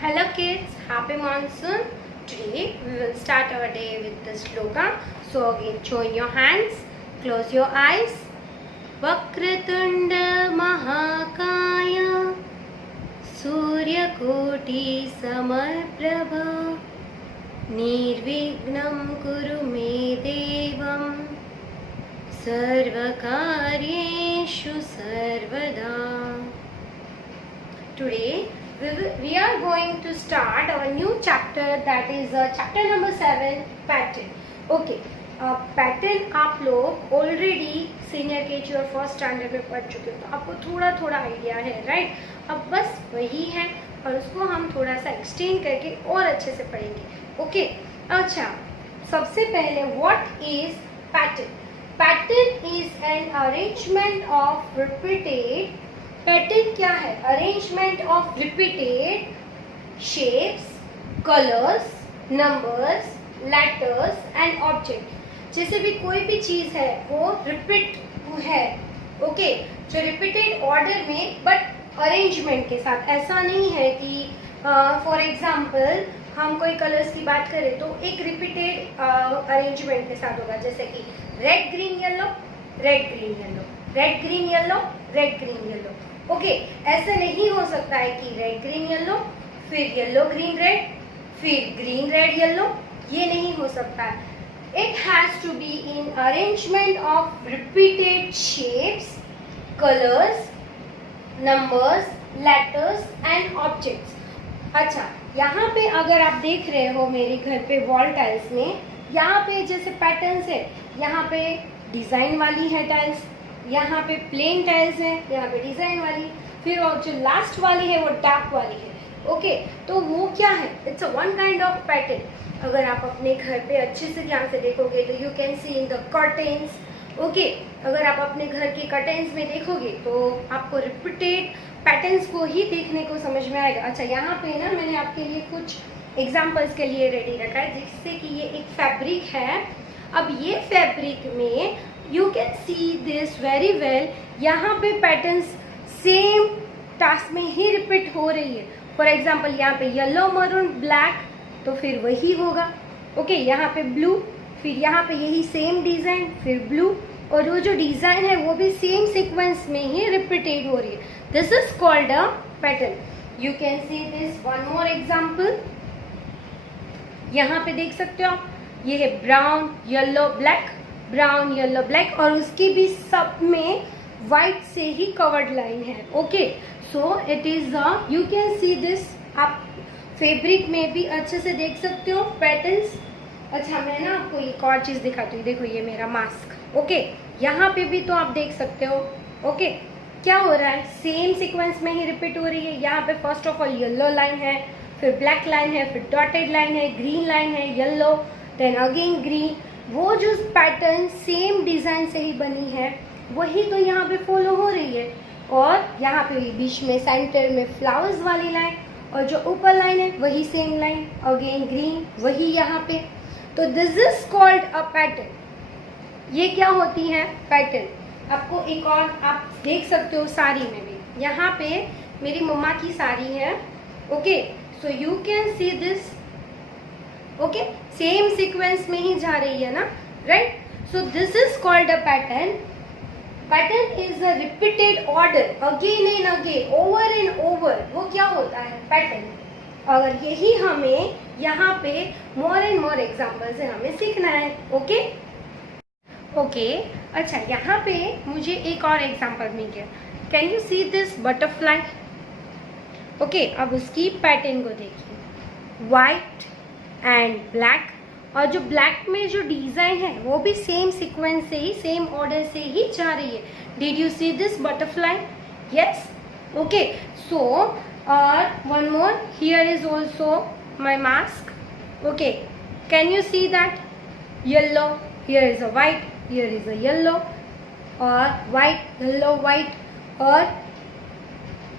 Hello kids, happy monsoon. Today we will start our day with the slogan. So again, join your hands, close your eyes. Vakratunda Mahakaya Suryakoti Samarprabha Nirvignam Kuru Me Devam Sarvakaryeshu Sarvada. Today we are going to start our new chapter, that is chapter number 7, pattern. Okay, pattern आप लोग already senior KG और first standard में पढ़ चुके हो, तो आपको थोड़ा थोड़ा आइडिया है, राइट। अब बस वही है और उसको हम थोड़ा सा एक्सटेंड करके और अच्छे से पढ़ेंगे। ओके, अच्छा, सबसे पहले what is pattern? Pattern is an arrangement of repeated, pattern क्या है? Arrangement of repeated shapes, colours, numbers, letters and object. जैसे भी कोई भी चीज है वो रिपीट है, ओके, जो रिपीटेड ऑर्डर में बट अरेंजमेंट के साथ। ऐसा नहीं है कि फॉर एग्जाम्पल हम कोई कलर्स की बात करें तो एक रिपीटेड अरेंजमेंट के साथ होगा, जैसे कि red green yellow, red green yellow, red green yellow, red green yellow. Okay, ऐसे नहीं हो सकता है कि रेड ग्रीन येलो फिर येलो ग्रीन रेड फिर ग्रीन रेड येलो, ये नहीं हो सकता है। It has to be in arrangement of repeated shapes, colours, numbers, letters and objects. अच्छा, यहाँ पे अगर आप देख रहे हो मेरे घर पे वॉल टाइल्स में, यहाँ पे जैसे पैटर्न्स है, यहाँ पे डिजाइन वाली है टाइल्स, यहाँ पे प्लेन टाइल्स है, यहाँ पे डिजाइन वाली, फिर और जो लास्ट वाली है वो डार्क वाली है। ओके, तो वो क्या है? It's a one kind of pattern. अगर आप अपने घर पे अच्छे से ध्यान से देखोगे तो you can see in the curtains. Okay, अगर आप अपने घर के कर्टेन्स में देखोगे तो आपको रिपीटेड पैटर्न्स को ही देखने को समझ में आएगा। अच्छा, यहाँ पे ना मैंने आपके लिए कुछ एग्जाम्पल्स के लिए रेडी रखा है, जिससे कि ये एक फैब्रिक है। अब ये फैब्रिक में you can see this very well, यहाँ पे पैटर्न्स सेम टास्क में ही रिपीट हो रही है। फॉर एग्जाम्पल यहाँ पे येलो, मरून, ब्लैक, तो फिर वही होगा। ओके, यहाँ पे ब्लू, फिर यहाँ पे यही सेम डिजाइन, फिर ब्लू, और वो जो डिजाइन है वो भी सेम सीक्वेंस में ही रिपीटेड हो रही है। This is called a pattern. You can see this one more example. यहाँ पे देख सकते हो आप, ये है brown, yellow, black, brown, yellow, black, और उसकी भी सब में व्हाइट से ही कवर्ड लाइन है। Okay, so it is you can see this, आप फैब्रिक में भी अच्छे से देख सकते हो पैटर्न्स। अच्छा, मैं ना आपको एक और चीज दिखाती हूँ। देखो, ये मेरा मास्क। ओके, यहाँ पे भी तो आप देख सकते हो। ओके, क्या हो रहा है? सेम सीक्वेंस में ही रिपीट हो रही है। यहाँ पे first of all yellow line है, फिर ब्लैक लाइन है, फिर डॉटेड लाइन है, ग्रीन लाइन है, येलो, देन अगेन ग्रीन। वो जो पैटर्न सेम डिजाइन से ही बनी है वही तो यहाँ पे फॉलो हो रही है। और यहाँ पे बीच में सेंटर में फ्लावर्स वाली लाइन, और जो ऊपर लाइन है वही सेम लाइन, अगेन ग्रीन, वही यहाँ पे। तो this is called a pattern. ये क्या होती है? पैटर्न। आपको एक और आप देख सकते हो साड़ी में भी, यहाँ पे मेरी मम्मा की साड़ी है। Okay, so you can see this. Okay, same sequence में ही जा रही है ना, right? So this is called a pattern. Pattern is a repeated order again and again, over and over. वो क्या होता है? पैटर्न। अगर यही हमें यहाँ पे मोर एंड मोर एग्जाम्पल से हमें सीखना है। ओके, ओके, अच्छा, यहाँ पे मुझे एक और एग्जाम्पल मिल गया। Can you see this butterfly? Okay, अब उसकी पैटर्न को देखिए, व्हाइट एंड ब्लैक, और जो ब्लैक में जो डिजाइन है वो भी सेम सीक्वेंस से ही, सेम ऑर्डर से ही जा रही है। Did you see this butterfly? Yes. Okay, so और one more, here is also my mask. Okay, can you see that? Yellow, here is a white, here is a yellow, और white, yellow, white, और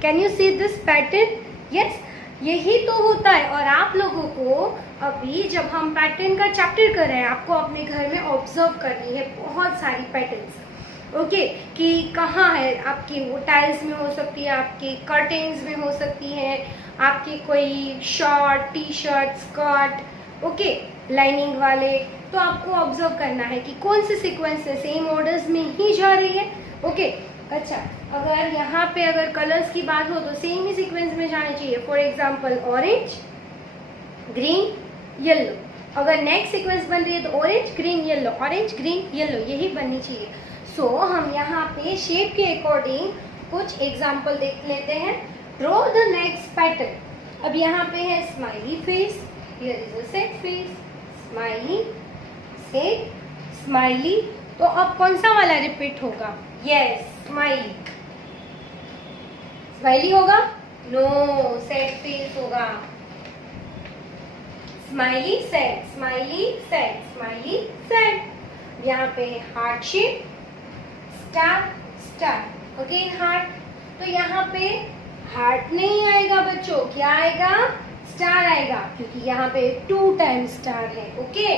can you see this pattern? Yes, यही तो होता है। और आप लोगों को अभी जब हम पैटर्न का चैप्टर कर रहे हैं, आपको अपने घर में ऑब्जर्व करनी है बहुत सारी पैटर्न्स। ओके, कि कहाँ है आपकी, वो टाइल्स में हो सकती है, आपके कर्टेन्स में हो सकती है, आपकी कोई short, T shirt, skirt, okay, lining वाले। तो आपको ऑब्जर्व करना है कि कौन से सीक्वेंस से सेम ऑर्डर्स में ही जा रही है। ओके, अच्छा, अगर यहाँ पे अगर कलर्स की बात हो तो सेम ही सीक्वेंस में जाने चाहिए। For example orange, green, yellow. अगर नेक्स्ट सीक्वेंस बन रही है तो orange, green, yellow, orange, green, yellow, यही बननी चाहिए। सो हम यहाँ पे शेप के अकॉर्डिंग कुछ एग्जाम्पल देख लेते हैं। Draw the next pattern. अब यहाँ पे है smiley face, here is a sad face, smiley, sad, smiley. तो अब कौन सा वाला रिपीट होगा? Yes, smiley. स्माइली होगा? नो, सैड फेस होगा। Smiley, sad, smiley, sad, smiley, sad. यहाँ पे है heart shape, star, star, again heart. तो यहाँ पे हार्ट नहीं आएगा बच्चों, क्या आएगा? स्टार आएगा, क्योंकि यहाँ पे 2 टाइम्स स्टार है। ओके,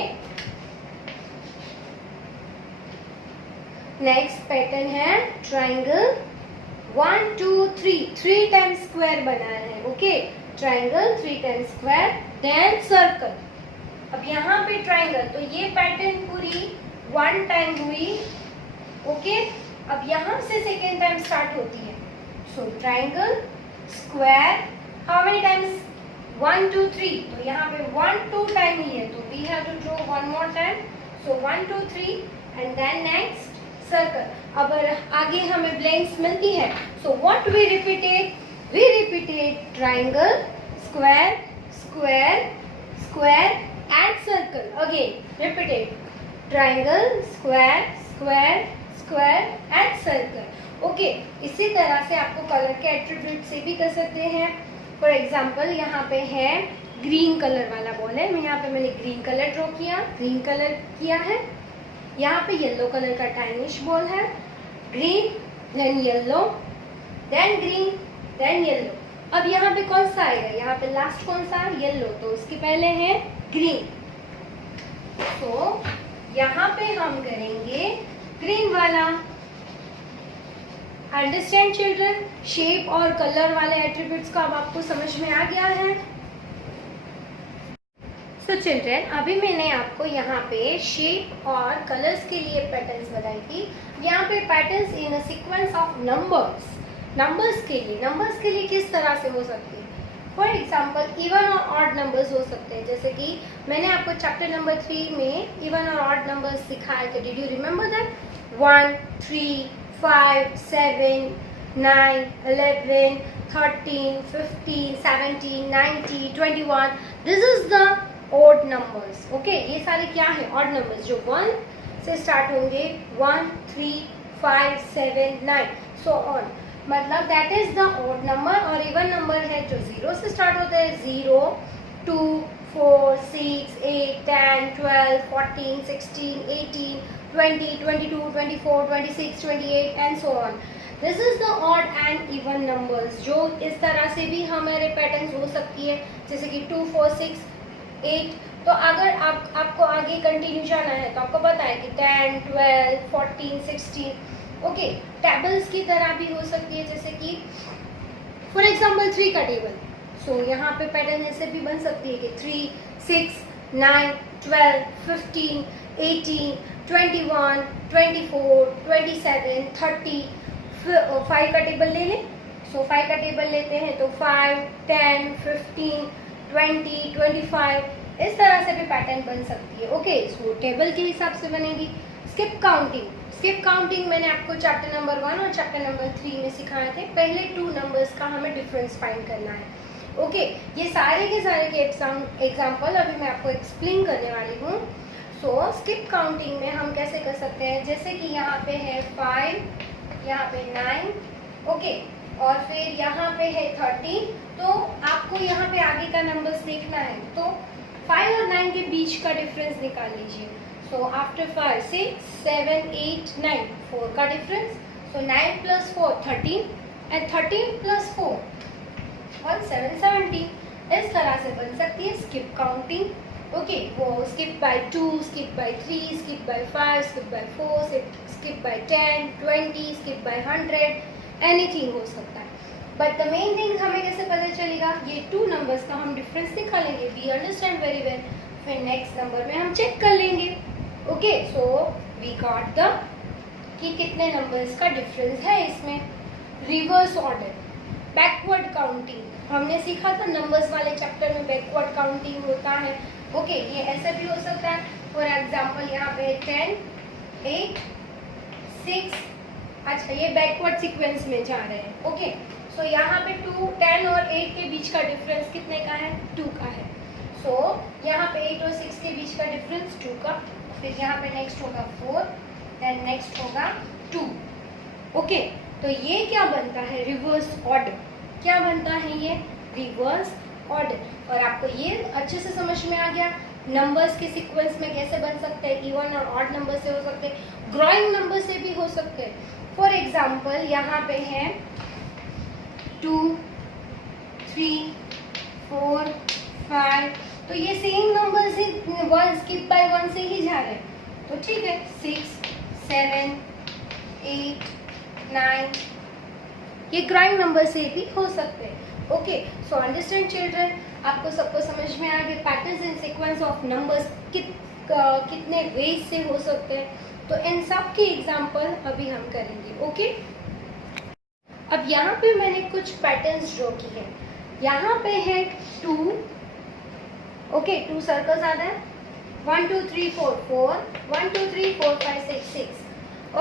नेक्स्ट पैटर्न है ट्राइंगल। 1 2 3 टाइम्स स्क्वायर बनाना है। Okay, triangle 3 times square, then circle. अब यहाँ पे ट्राइंगल, तो ये पैटर्न पूरी 1 टाइम हुई। ओके, अब यहाँ से सेकेंड टाइम स्टार्ट होती है। So triangle, square, how many times? 1 2 3। तो यहाँ पे 1 2 टाइम ही है, तो we have to draw 1 more time. So 1 2 3 and then next circle. अब आगे हमें ब्लैंक्स मिलती है, so what we repeated? We repeated triangle, square, square, square and circle. Again repeated triangle, square, square, square and circle. Okay, इसी तरह से आपको colour के एट्रीब्यूट से भी कर सकते हैं। फॉर एग्जाम्पल यहाँ पे है ग्रीन कलर वाला बॉल है, मैंने ग्रीन कलर ड्रॉ किया, ग्रीन कलर किया है। यहाँ पे येलो कलर का टाइनिश बॉल है, green, then yellow, then green, then yellow. अब यहाँ पे कौन सा आएगा? यहाँ पे लास्ट कौन सा? येलो, तो उसके पहले है ग्रीन। तो यहाँ पे हम करेंगे ग्रीन वाला। Understand children? शेप और कलर वाले एट्रीब्यूट्स का अब आपको समझ में आ गया है। सो चिल्ड्रन, अभी मैंने आपको यहाँ पे शेप और कलर्स के लिए पैटर्न्स बताई थी। यहाँ पे patterns in a sequence of numbers. Numbers के लिए किस तरह से हो सकती है? फॉर एग्जाम्पल इवन और ऑड नंबर्स हो सकते हैं, जैसे कि मैंने आपको चैप्टर नंबर 3 में इवन और ऑड नंबर्स सिखाए थे। Did you remember that? 1 3 5 7 9 11 13 15 17 19 21। This is the odd numbers. Okay, ये सारे क्या है? ऑड नंबर्स, जो 1 से स्टार्ट होंगे। 1 3 5 7 9 सो ऑन, मतलब that is the odd number. और इवन नंबर है जो 0 से स्टार्ट होते हैं। 0 2 4 6 8 10 12 14 16 18 20 22 24 26 28 and so on. This is the odd and even numbers, जो इस तरह से भी हमारे पैटर्न्स हो सकती है, जैसे कि 2 4 6 8। तो अगर आपको आगे कंटिन्यू जाना है तो आपको पता है कि 10 12 14 16। ओके, टेबल्स की तरह भी हो सकती है, जैसे कि फॉर एग्जाम्पल 3 का टेबल। सो यहाँ पे पैटर्न ऐसे भी बन सकती है कि 3 6 9 12 15 18 21 24 27 30। 5 का टेबल ले लें। सो 5 का टेबल लेते हैं तो 5 10 15 20 25, इस तरह से भी पैटर्न बन सकती है। ओके, सो टेबल के हिसाब से बनेगी। स्किप काउंटिंग मैंने आपको चैप्टर नंबर 1 और चैप्टर नंबर 3 में सिखाए थे। पहले 2 नंबर्स का हमें डिफरेंस फाइंड करना है। ओके, ये सारे के एग्जाम्पल अभी मैं आपको एक्सप्लेन करने वाली हूँ। सो स्किप काउंटिंग में हम कैसे कर सकते हैं, जैसे कि यहाँ पे है 5, यहाँ पे 9, ओके, और फिर यहाँ पे है 13। तो आपको यहाँ पे आगे का नंबर्स देखना है, तो 5 और 9 के बीच का डिफरेंस निकाल लीजिए। सो आफ्टर 5 6 7 8 9, 4 का डिफरेंस। So 9 + 4 13 and 13 + 4 17 17। इस तरह से बन सकती है स्किप काउंटिंग। ओके, वो skip by 2, skip by 3, skip by 5, skip by 4, skip by 10, 20, skip by 100, anything हो सकता है. बट द मेन थिंग हमें कैसे पता चलेगा, ये 2 नंबर्स का हम डिफरेंस निकालेंगे. We understand very well. फिर नेक्स्ट नंबर में हम चेक कर लेंगे. Okay, so we got the कि कितने नंबर्स का डिफरेंस है इसमें. रिवर्स ऑर्डर, बैकवर्ड काउंटिंग हमने सीखा था नंबर्स वाले चैप्टर में. बैकवर्ड काउंटिंग होता है. ओके, ये ऐसे भी हो सकता है. फॉर एग्जाम्पल यहाँ पे 10, 8, 6. अच्छा, ये बैकवर्ड सीक्वेंस में जा रहे हैं. ओके, सो यहाँ पे 2, 10 और 8 के बीच का डिफरेंस कितने का है, 2 का है. सो यहाँ पे 8 और 6 के बीच का डिफरेंस 2 का. फिर यहाँ पे नेक्स्ट होगा 4, देन नेक्स्ट होगा 2. ओके, तो ये क्या बनता है, रिवर्स ऑर्डर. क्या बनता है ये, रिवर्स ऑर्डर. और आपको ये अच्छे से समझ में आ गया नंबर्स के सीक्वेंस में कैसे बन सकते हैं. इवन और ऑड नंबर से हो सकते हैं, ग्रोइंग नंबर से भी हो सकते हैं. फॉर एग्जाम्पल यहाँ पे है 2, 3, 4, 5. तो ये सेम नंबर्स ही 1 स्किप बाय 1 से ही जा रहे हैं. तो ठीक है, 6, 7, 8, 9, ये ग्रोइंग नंबर से भी हो सकते हैं. Okay, so understand children. आपको सबको समझ में आ गया patterns in sequence of numbers कितने वेज से हो सकते हैं. तो इन सब की एग्जांपल अभी हम करेंगे. ओके, अब यहाँ पे मैंने कुछ पैटर्न्स ड्रॉ की है. यहाँ पे है 2. ओके, 2 सर्कल्स आ रहे हैं. 1 2 3 4 4, 1 2 3 4 5 6 6.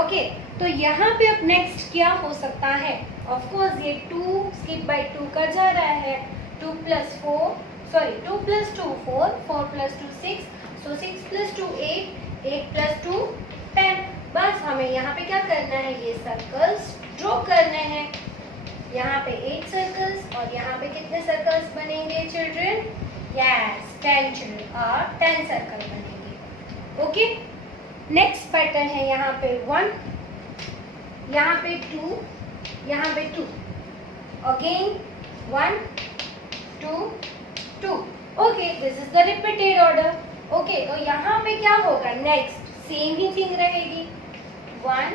ओके, तो यहाँ पे अब नेक्स्ट क्या हो सकता है. ऑफ कोर्स ये 2 स्किप बाय 2 का जा रहा है. 2 + 4 सॉरी 2 + 2 4, 4 + 2 6. सो 6 + 2 8, 8 + 2 10. बस हमें यहाँ पे क्या करना है, ये सर्कल्स ड्रॉ करने हैं. यहाँ पे 8 सर्कल्स और यहाँ पे कितने सर्कल्स बनेंगे चिल्ड्रन, यस 10 चिल्ड्रन, और 10 सर्कल बनेंगे. ओके, नेक्स्ट पैटर्न है यहाँ पे 1, यहाँ पे 2, यहाँ पे 2, again 1 2 2. Okay, this is the repeated order. Okay, तो यहाँ पे क्या होगा, नेक्स्ट सेम ही थिंग रहेगी. 1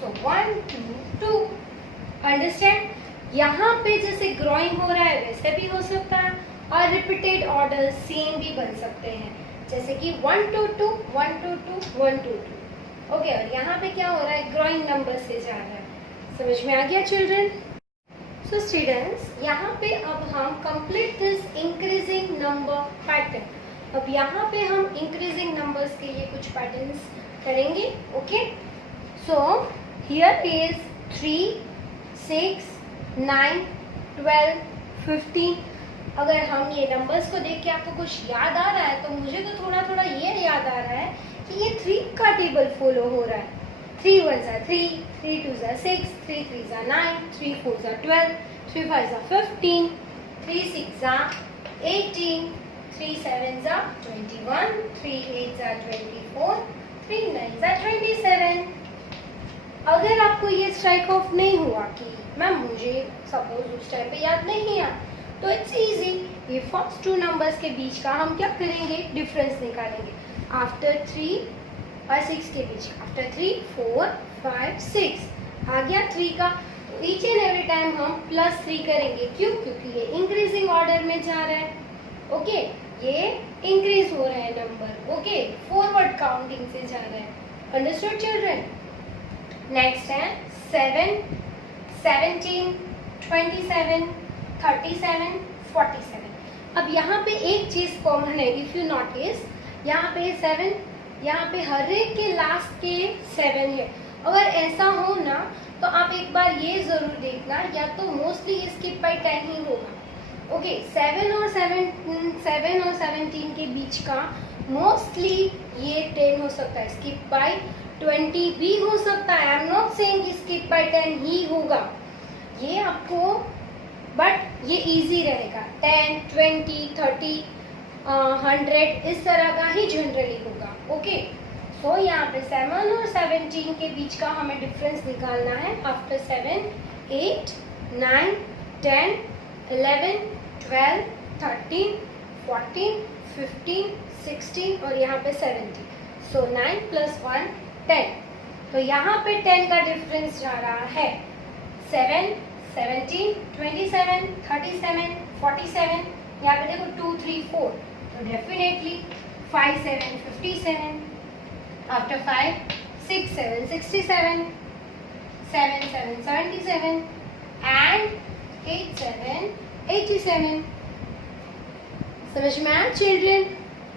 so 1 2 2. अंडरस्टैंड. यहाँ पे जैसे ग्रोइंग हो रहा है वैसे भी हो सकता है, और रिपीटेड ऑर्डर सेम भी बन सकते हैं, जैसे कि 1 2 2 1 2 2 1 2 2. ओके, और यहाँ पे क्या हो रहा है, ग्रोइंग नंबर से जा रहा है. समझ में आ गया चिल्ड्रन. सो स्टूडेंट्स, यहाँ पे अब हम complete this increasing number pattern. अब यहाँ पे हम इंक्रीजिंग नंबर्स के लिए कुछ पैटर्न्स करेंगे. Okay, so here is 3, 6, 9, 12, 15. अगर हम ये नंबर्स को देख के आपको कुछ याद आ रहा है, तो मुझे तो थोड़ा थोड़ा ये याद आ रहा है कि ये 3 का टेबल फॉलो हो रहा है. 3 1s are 3, 3 2s are 6, 3 3s are 9, 3 4s are 12, 3 5s are 15, 3 6s are 18, 3 7s are 21, 3 8s are 24, 3 9s are 27. अगर आपको ये स्ट्राइक ऑफ नहीं हुआ कि मैम मुझे सपोज उस टाइम पे याद नहीं है, तो इट्स इजी. ये फर्स्ट 2 नंबर्स के बीच का हम क्या करेंगे, डिफरेंस निकालेंगे. आफ्टर 3 और 6 के बीच, आफ्टर 3 4 5 6 आ गया 3 का. तो ईच एंड एवरी टाइम हम +3 करेंगे. क्यों, क्योंकि ये इंक्रीजिंग ऑर्डर में जा रहा है. ओके, ये इंक्रीज हो रहा है नंबर. ओके, फॉरवर्ड काउंटिंग से जा रहा है. Understood children. नेक्स्ट है 7, 17, 27, 37, 47. अब यहाँ पे एक चीज कॉमन है. इफ यू नोटिस, यहाँ पे 7, यहाँ पे हर एक के लास्ट के 7 है. अगर ऐसा हो ना, तो आप एक बार ये जरूर देखना, या तो मोस्टली ये स्किप बाय 10 ही होगा. ओके, 7 और 17 के बीच का मोस्टली ये 10 हो सकता है. स्किप बाय 20 भी हो सकता है. आई एम नॉट सेइंग कि स्किप बाय 10 ही होगा, ये आपको, बट ये इजी रहेगा. 10 20 30 100 इस तरह का ही जनरली होगा. ओके, सो यहाँ पे 7 और 17 के बीच का हमें डिफरेंस निकालना है. आफ्टर 7 8 9 10 11 12, 13, 14, 15, 16 और यहाँ पे 17. सो 9 + 1 10. तो यहाँ पे 10 का डिफरेंस जा रहा है 7, 17, 27, 37, 47. यहाँ पे देखो 2, 3, 4. तो डेफिनेटली 5, 7, 57. आफ्टर 5, 6, 7, 67. 7, 7, 77. And 8, 7, 87. समझ में आया चिल्ड्रन?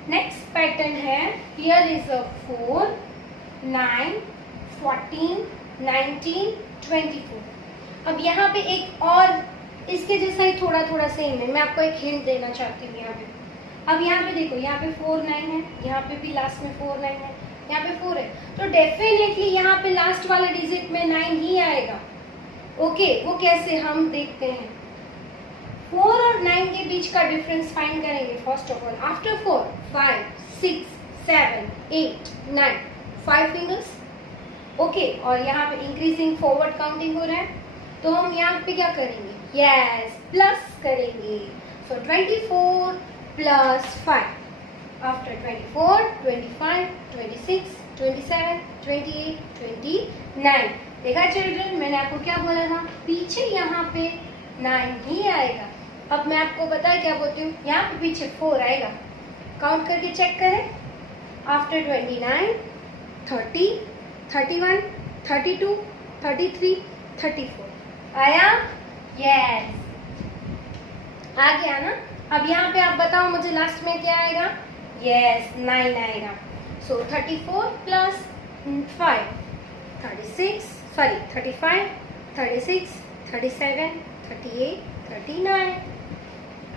नेक्स्ट पैटर्न है, हियर इज अ 4, 9, 14, 19, 24. अब यहाँ पे एक और इसके जैसा ही थोड़ा थोड़ा सेम है. मैं आपको एक हिंट देना चाहती हूँ यहाँ पे. अब यहाँ पे देखो, यहाँ पे 4, 9 है, यहाँ पे भी लास्ट में 4, 9 है, यहाँ पे 4 है. तो डेफिनेटली यहाँ पे लास्ट वाला डिजिट में 9 ही आएगा. ओके, वो कैसे हम देखते हैं. 4 और 9 के बीच का डिफरेंस फाइंड करेंगे. First of all, after 4, 5, 6, 7, 8, 9, 5 fingers. Okay, और यहाँ पे इंक्रीजिंग फॉरवर्ड काउंटिंग हो रहा है. तो हम यहाँ पे क्या करेंगे, यस, प्लस करेंगे. सो 24 + 5. आफ्टर 24, 25, 26, 27, 28, 29. देखा चिल्ड्रन, मैंने आपको क्या बोला था, पीछे यहाँ पे 9 ही आएगा. अब मैं आपको पता है क्या बोलती हूँ, यहाँ पे पीछे 4 आएगा. काउंट करके चेक करें. आफ्टर 29, 30, 31, 32, 33, 34 आया. यस, आ गया ना. अब यहाँ पे आप बताओ मुझे लास्ट में क्या आएगा. यस, 9 आएगा. सो 34 + 5, 36, सॉरी 35, 36, 37, 38, 39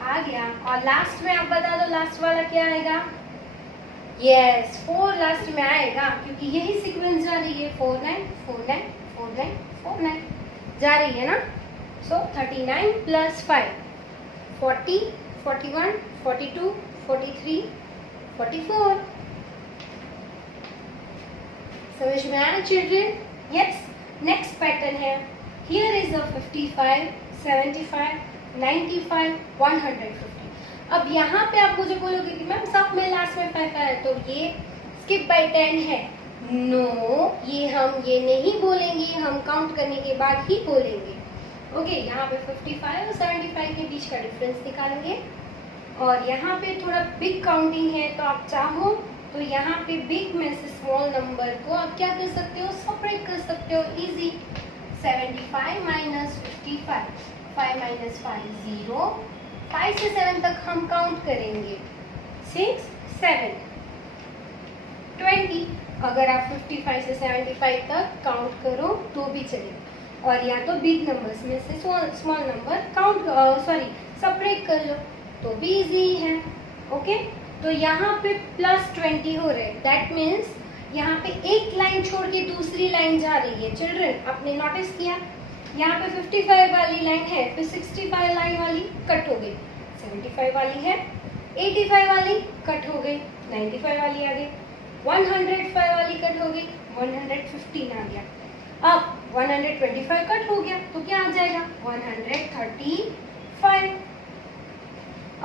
आ गया. और लास्ट में आप बता दो लास्ट वाला क्या आएगा. यस, 4 लास्ट में आएगा, क्योंकि यही सीक्वेंस जा रही है. 4, 9, 4, 9, 4, 9, 4, 9 जा रही है ना. सो 39 + 5, 40, 41, 42, 43, 44. समझ में आया चिल्ड्रन? यस. नेक्स्ट पैटर्न है, हियर इज अ 55, 75, 95, 150. अब यहाँ पे आप मुझे बोलोगे कि मैम सब में लास्ट में 5 है, तो ये स्किप बाय 10 है. नो, ये हम ये नहीं बोलेंगे, हम काउंट करने के बाद ही बोलेंगे. ओके, यहाँ पे 55 और 75 के बीच का डिफरेंस निकालेंगे. और यहाँ पे थोड़ा बिग काउंटिंग है, तो आप चाहो तो यहाँ पे बिग में से स्मॉल नंबर को आप क्या कर सकते हो, सेपरेट कर सकते हो. इजी. 75 - 55, 5 - 5 0. 5 से 7 तक हम काउंट करेंगे. 6, 7, 20. अगर आप 55 से 75 तक काउंट करो तो भी चलेगा. और या तो बिग नंबर्स में से स्मॉल नंबर काउंट सेपरेट कर लो तो भी इजी है. ओके, तो यहाँ पे +20 हो रहे हैं. दैट मीन्स यहाँ पे एक लाइन छोड़ के दूसरी लाइन जा रही है. चिल्ड्रन, आपने नोटिस किया, यहाँ पे 55 वाली लाइन है, फिर 65 लाइन वाली कट हो गई, 75 वाली है, 85 वाली कट हो गई, 95 वाली आ गई, 105 वाली कट हो गई, 115 आ गया. अब 125 कट हो गया तो क्या आ जाएगा, 135.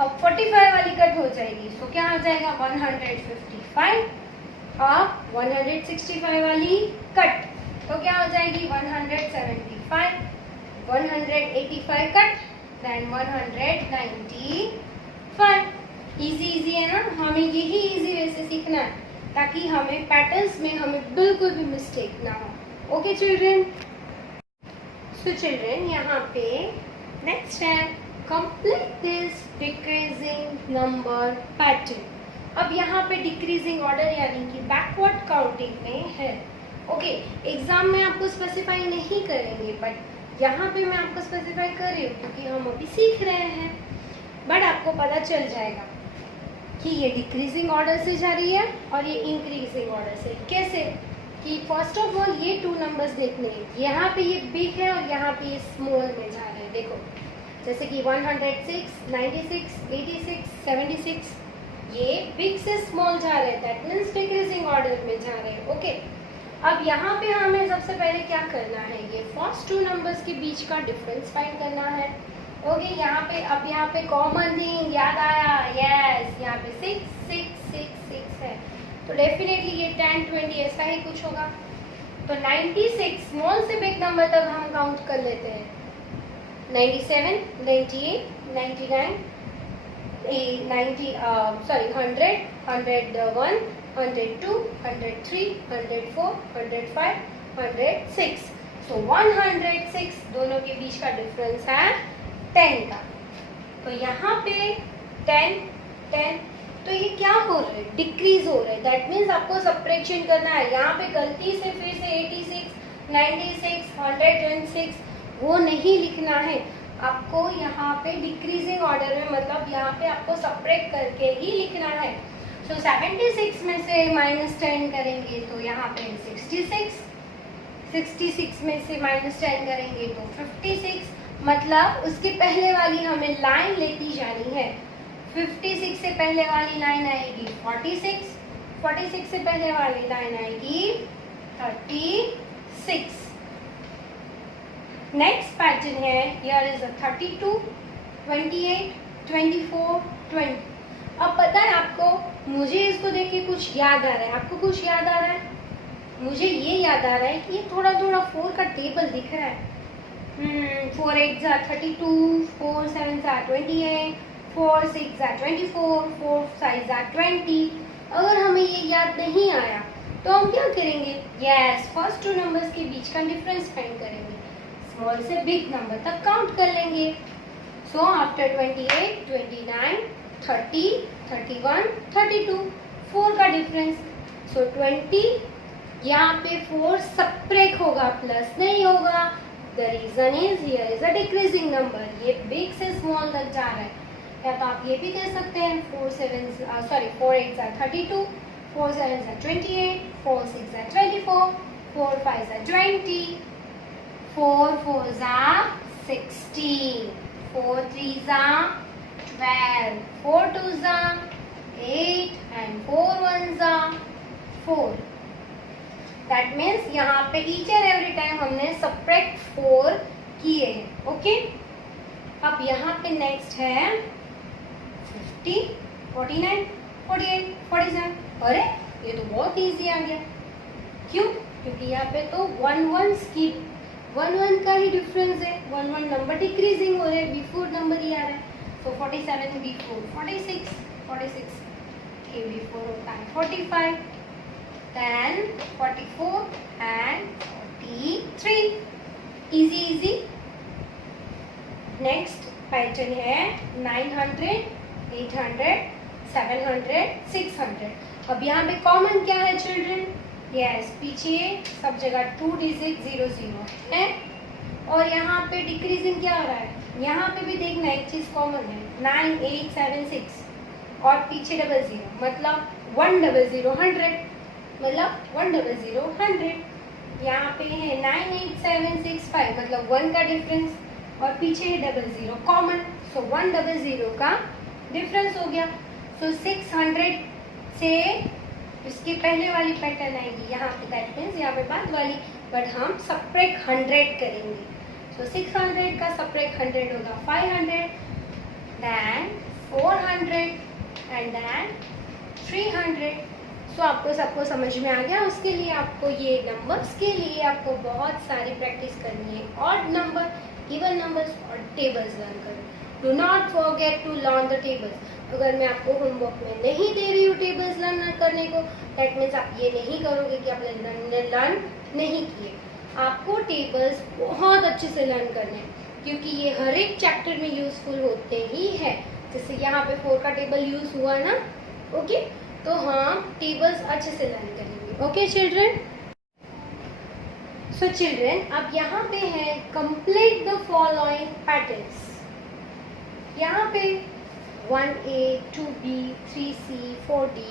अब 45 वाली कट हो जाएगी तो क्या आ जाएगा, 155. अब 165 वाली कट तो क्या हो जाएगी, 175. 185 कट, देन 195. इजी है ना. हमें यही इजी वे से सीखना है ताकि हमें पैटर्न्स में हमें बिल्कुल भी मिस्टेक ना हो. Okay children. सो चिल्ड्रन, यहाँ पे नेक्स्ट है complete this decreasing number pattern. अब यहाँ पे डिक्रीजिंग ऑर्डर यानी कि बैकवर्ड काउंटिंग में है. ओके, एग्जाम में आपको स्पेसिफाई नहीं करेंगे, बट यहाँ पे मैं आपको स्पेसिफाई कर रही हूँ क्योंकि हम अभी सीख रहे हैं. बट आपको पता चल जाएगा कि ये डिक्रीजिंग ऑर्डर से जा रही है और ये इंक्रीजिंग ऑर्डर से. कैसे कि फर्स्ट ऑफ ऑल ये 2 नंबर्स देखने हैं. यहाँ पे ये बिग है और यहाँ पे ये स्मॉल में जा रहे हैं. देखो, जैसे कि 106, 96, 86, 76 ये बिग से स्मॉल जा रहे हैं. दैट मीन्स डिक्रीजिंग ऑर्डर में जा रहे हैं. ओके, अब यहाँ पे हमें सबसे पहले क्या करना है, ये फर्स्ट 2 नंबर्स के बीच का डिफरेंस फाइंड करना है. ओके, यहाँ पे अब यहाँ पे कॉमन थिंग याद आया, यस, यहाँ पे 6 6 6 6 है, तो डेफिनेटली ये 10 20 ऐसा ही कुछ होगा। तो 96 स्मॉल से बिग नंबर तक हम काउंट कर लेते हैं। 97 98 99 90 सॉरी 100 101 102 103 104 105 106। सो 106 दोनों के बीच का डिफरेंस है 10 का। तो यहाँ पे 10 10, तो ये क्या हो रहा है, डिक्रीज हो रहा है। दैट मीन्स आपको सब्ट्रैक्शन करना है। यहाँ पे गलती से फिर से 86 96 106 वो नहीं लिखना है आपको। यहाँ पे डिक्रीजिंग ऑर्डर में, मतलब यहाँ पे आपको सब्ट्रैक्ट करके ही लिखना है। सो 76 में से -10 करेंगे तो यहाँ पे 66, 66 में से -10 करेंगे तो 56, मतलब उसके पहले वाली हमें लाइन लेती जानी है। 56 से पहले वाली लाइन आएगी 46, 46 से पहले वाली लाइन आएगी 36। नेक्स्ट पैटर्न है, हियर इज 32 28 24 20। अब पता है आपको, मुझे इसको देख के कुछ याद आ रहा है, आपको कुछ याद आ रहा है? मुझे ये याद आ रहा है कि ये थोड़ा थोड़ा 4 का टेबल दिख रहा है। 4 8 जा 32, 4 7 जा 28, 4 6 जा 24, 4 5 जा 20। अगर हमें ये याद नहीं आया तो हम क्या करेंगे? यस, फर्स्ट 2 नंबर्स के बीच का डिफरेंस फाइंड करेंगे, स्मॉल से बिग नंबर तक काउंट कर लेंगे। सो आफ्टर 28 29 30 31 32, 4 का डिफरेंस। सो 20, यहाँ पे 4 सब्ट्रैक्ट होगा, प्लस नहीं होगा। The reason is here is a decreasing number, ये बिग से स्मॉल तक जा रहा है। या तो आप ये भी कह सकते हैं 4 8 जा 32, 4 7 जा 28, 4 6 जा 24, 4 5 जा 20, 4 4 जा 16, 4 3 जा 12, 4 2 जा 8 and 4 1 जा 4। दैट मीन्स यहाँ पे ईच एंड एवरी टाइम हमने सब्ट्रैक्ट 4 किए हैं। ओके, अब यहाँ पे नेक्स्ट है 50 49 48 47। अरे ये तो बहुत इजी आ गया। क्यों? क्योंकि यहाँ पे तो 1 1 स्किप, 1 1 का ही डिफरेंस है। 1 1 नंबर डिक्रीजिंग हो रहा है, बिफोर नंबर ही आ रहा है। तो 47 बिफोर 46, 46 के बिफोर होता है 45, 10 44 and 43। Easy easy. Next pattern है 900 800 700 600। अब यहाँ पे कॉमन क्या है चिल्ड्रन? यस, पीछे सब जगह 2 डिजिट 0 0 है, और यहाँ पे डिक्रीजिंग क्या हो रहा है? यहाँ पे भी देखना एक चीज कॉमन है, 9 8 7 6 और पीछे 00, मतलब 1 0 0 100, मतलब 1 0 0 100। यहाँ पे है 9 8 7 6 5, मतलब 1 का डिफरेंस, और पीछे है 00 कॉमन। सो 1 0 0 का डिफरेंस हो गया। सो 600 से इसके पहले वाली पैटर्न आएगी यहाँ पे, दैट मीन्स यहाँ पे बाद वाली, बट हम सब्ट्रैक्ट 100 करेंगे। सो 600 का सब्ट्रैक्ट 100 होगा 500, देन 400 एंड देन 300। सो आपको सबको समझ में आ गया। उसके लिए आपको ये नंबर्स के लिए आपको बहुत सारी प्रैक्टिस करनी है, ऑड नंबर, इवन नंबर्स और टेबल्स लर्न करना। Do not forget to learn the tables. अगर मैं आपको होमवर्क में नहीं दे रही हूँ टेबल्स लर्न करने को, दैट मीन्स आप ये नहीं करोगे कि आपने लर्न नहीं किए। आपको टेबल्स बहुत अच्छे से लर्न करने हैं, क्योंकि ये हर एक चैप्टर में यूजफुल होते ही है। जैसे यहाँ पे 4 का टेबल यूज हुआ ना, ओके, तो हम टेबल्स अच्छे से लर्न करेंगे। Okay children. सो चिल्ड्रन, अब यहाँ पे है कंप्लीट द फॉलोइंग पैटर्न्स। यहाँ पे 1A 2B 3C 4D,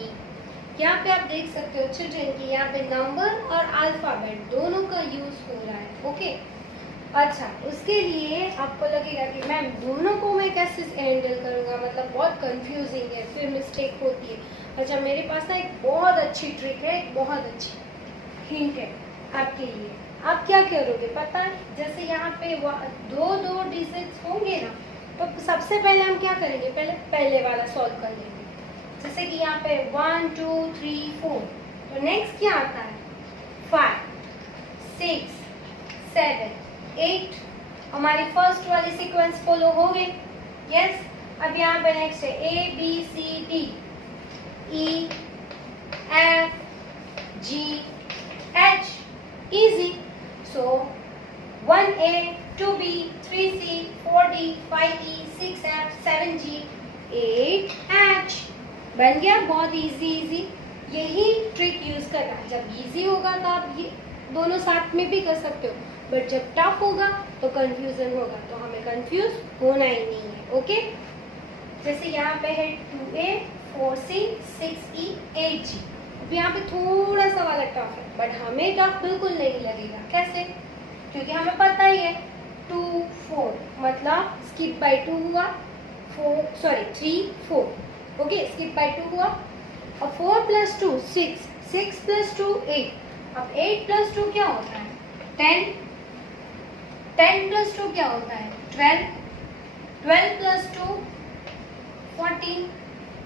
यहाँ पे आप देख सकते हो चिल्ड्रन कि यहाँ पे नंबर और अल्फाबेट दोनों का यूज हो रहा है। ओके, अच्छा, उसके लिए आपको लगेगा कि मैम दोनों को मैं कैसे हैंडल करूँगा, मतलब बहुत कंफ्यूजिंग है, फिर मिस्टेक होती है। अच्छा, मेरे पास ना एक बहुत अच्छी ट्रिक है, एक बहुत अच्छी हिंट है आपके लिए। आप क्या करोगे पता है? जैसे यहाँ पे 2 2 डिजिट्स होंगे ना, तो सबसे पहले हम क्या करेंगे, पहले वाला सॉल्व कर लेंगे। जैसे कि यहाँ पे 1 2 3 4, तो नेक्स्ट क्या आता है 5 6 7 8। हमारी फर्स्ट वाली सीक्वेंस फॉलो हो गई। यस, अब यहाँ पे नेक्स्ट है A B C D E F G H, easy. So 1A 2B 3C 4D 5E 6F 7G 8H बन गया। बहुत इजी। यही ट्रिक यूज करना। जब इजी होगा तो आप ये दोनों साथ में भी कर सकते हो, बट जब टफ होगा तो कंफ्यूजन होगा, तो हमें कंफ्यूज होना ही नहीं है। ओके, जैसे यहाँ पे है 2A 4C 6E 8G। अब यहाँ पे थोड़ा सा वाला टफ है, बट हमें टफ बिल्कुल नहीं लगेगा। कैसे? क्योंकि हमें पता ही है 2 4 मतलब स्किप बाय 2 हुआ, 3 4। ओके, स्किप बाय 2 हुआ। अब 4 + 2 6, 6 + 2 8। अब 8 + 2 क्या होता है 10, 10 + 2 क्या होता है 12, 12 + 2 14,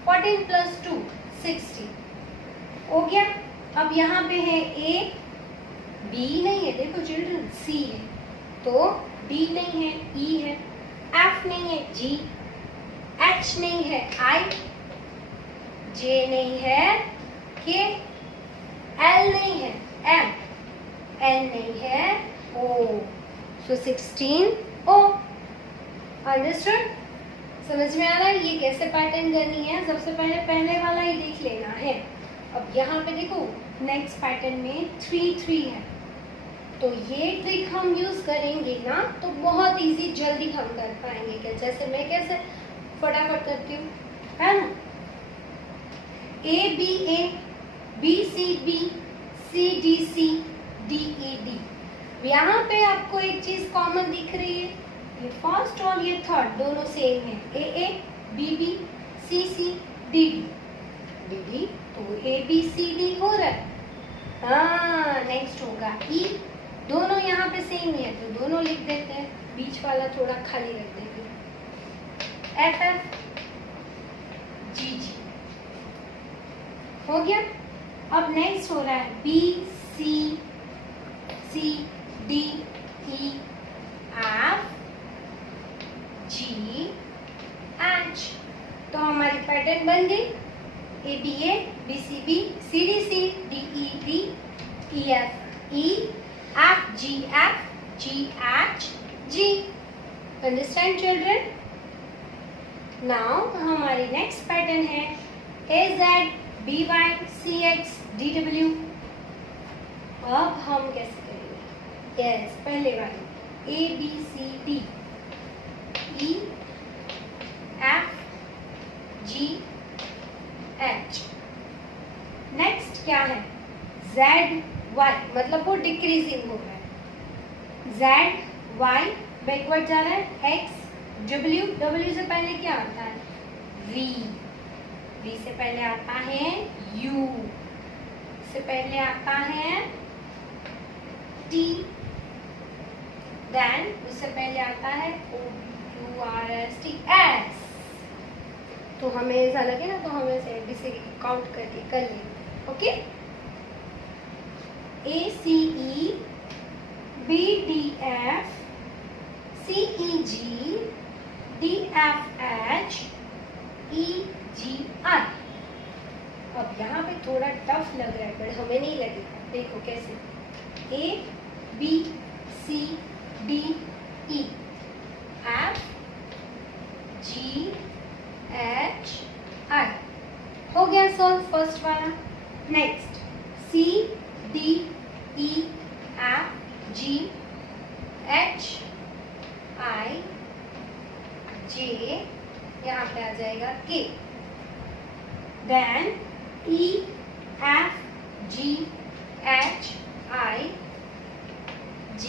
14 + 2 16। हो गया। अब यहाँ पे है A, B नहीं है, देखो चिल्ड्रन, C है, तो D नहीं है, E है, F नहीं है, G, H नहीं है, I, J नहीं है, K, L नहीं है, M, N नहीं है, O। So 16 O। अंडरस्टूड? समझ में आ रहा है ये कैसे पैटर्न करनी है? सबसे पहले वाला ही देख लेना है। अब यहाँ पे देखो नेक्स्ट पैटर्न में 3 3 है, तो ये ट्रिक हम यूज करेंगे ना तो बहुत इजी, जल्दी हम कर पाएंगे। क्या जैसे मैं कैसे फटाफट करती हूँ, है ना? A B A B C B C D C D E D। यहाँ पे आपको एक चीज कॉमन दिख रही है, ये फर्स्ट और ये थर्ड दोनों सेम है। A A B B C C D D D D, तो A B C D हो रहा है। हाँ, नेक्स्ट होगा E, दोनों यहाँ पे सेम ही है तो दोनों लिख देते हैं, बीच वाला थोड़ा खाली रख देंगे। F F G G हो गया। अब नेक्स्ट हो रहा है B C C D E F G H। तो हमारी पैटर्न बन गई A B A B C B C D C D E D E F E F G F G H G। Understand children? Now हमारी next pattern है A Z B Y C X D W। अब हम कैसे करेंगे? Yes, पहले वाली A B C D E F G H। Next क्या है Z Y, मतलब वो डिक्रीजिंग हो रहा है। Z Y बैकवर्ड जा रहा है, X W, W से पहले क्या आता है V, V से पहले आता है U, से पहले आता है T, देन उससे पहले आता है O Q R S T S। तो हमें ऐसा लगे ना तो हम ऐसे ABCD काउंट करके कर लेंगे। Okay, A C E B D F C E G D F H E G I। अब यहाँ पे थोड़ा टफ लग रहा है पर हमें नहीं लगेगा। देखो कैसे A B C D E F G H I हो गया सॉल्व फर्स्ट वाला। Next C D E F G H I J, यहाँ पे आ जाएगा K, then E F G H I J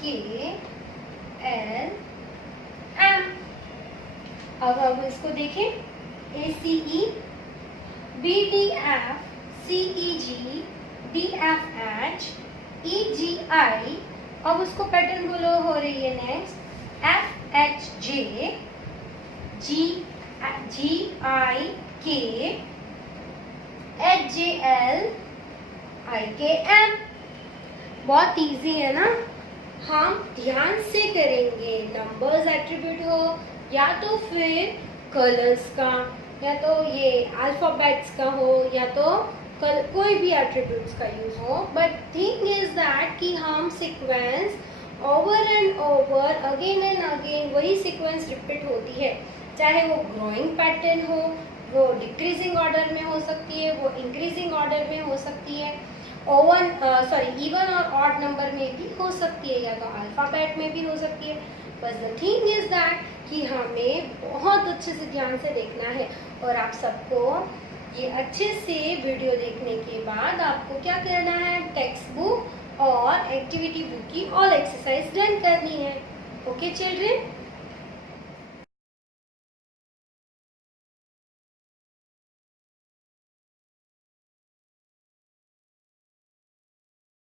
K L M। अब हम इसको देखें A C E B D F C E G D F H E G I। अब उसको पैटर्न बोलो हो रही है next F HJ, GIK, HJL, IKM। बहुत इजी है ना। हम ध्यान से करेंगे, नंबर्स एट्रीब्यूट हो या तो फिर कलर्स का, या तो ये अल्फाबेट्स का हो, या तो कोई भी एट्रीब्यूट्स का यूज हो। बट थिंग इज दैट कि हम sequence over and over again and again वही सीक्वेंस रिपीट होती है, चाहे वो ग्रोइंग पैटर्न हो, वो डिक्रीजिंग ऑर्डर में हो सकती है, वो इंक्रीजिंग ऑर्डर में हो सकती है, इवन और ऑड नंबर में भी हो सकती है, या तो अल्फाबेट में भी हो सकती है। बस द थिंग इज दैट कि हमें बहुत अच्छे से ध्यान से देखना है। और आप सबको ये अच्छे से वीडियो देखने के बाद आपको क्या करना है, टेक्स्ट बुक और एक्टिविटी बुक की ऑल एक्सरसाइज डन करनी है। Okay children.